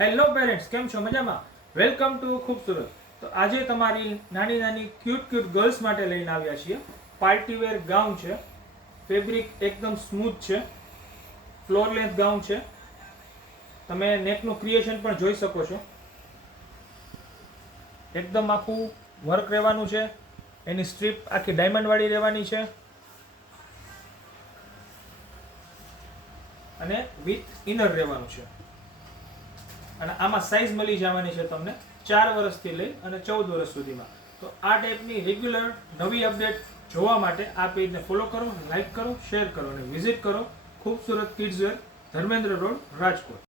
Hello parents, કેમ છો? મજામાં? વેલકમ ટુ ખૂબસૂરત. તો આજે તમારી નાની નાની ક્યુટ ગર્લ્સ માટે લઈને આવ્યા છીએ. પાર્ટી વેર ગાઉન છે, ફેબ્રિક એકદમ સ્મૂથ છે, ફ્લોર લેન્થ ગાઉન છે. તમે નેકનું ક્રિએશન પણ જોઈ શકો છો. એકદમ આખું વર્ક રહેવાનું છે. એની સ્ટ્રીપ આખી ડાયમંડ વાળી રહેવાની છે અને વિથ ઇનર રહેવાનું છે. અને આમાં સાઇઝ મળી જવાની છે તમને 4 વર્ષથી લઈ અને 14 વર્ષ સુધીમાં. તો આ ટાઈપની રેગ્યુલર નવી અપડેટ જોવા માટે આ પેજને ફોલો કરો, લાઈક કરો, શેર કરો અને વિઝિટ કરો Khubsurat kids wear, Dharmendra road, Rajkot.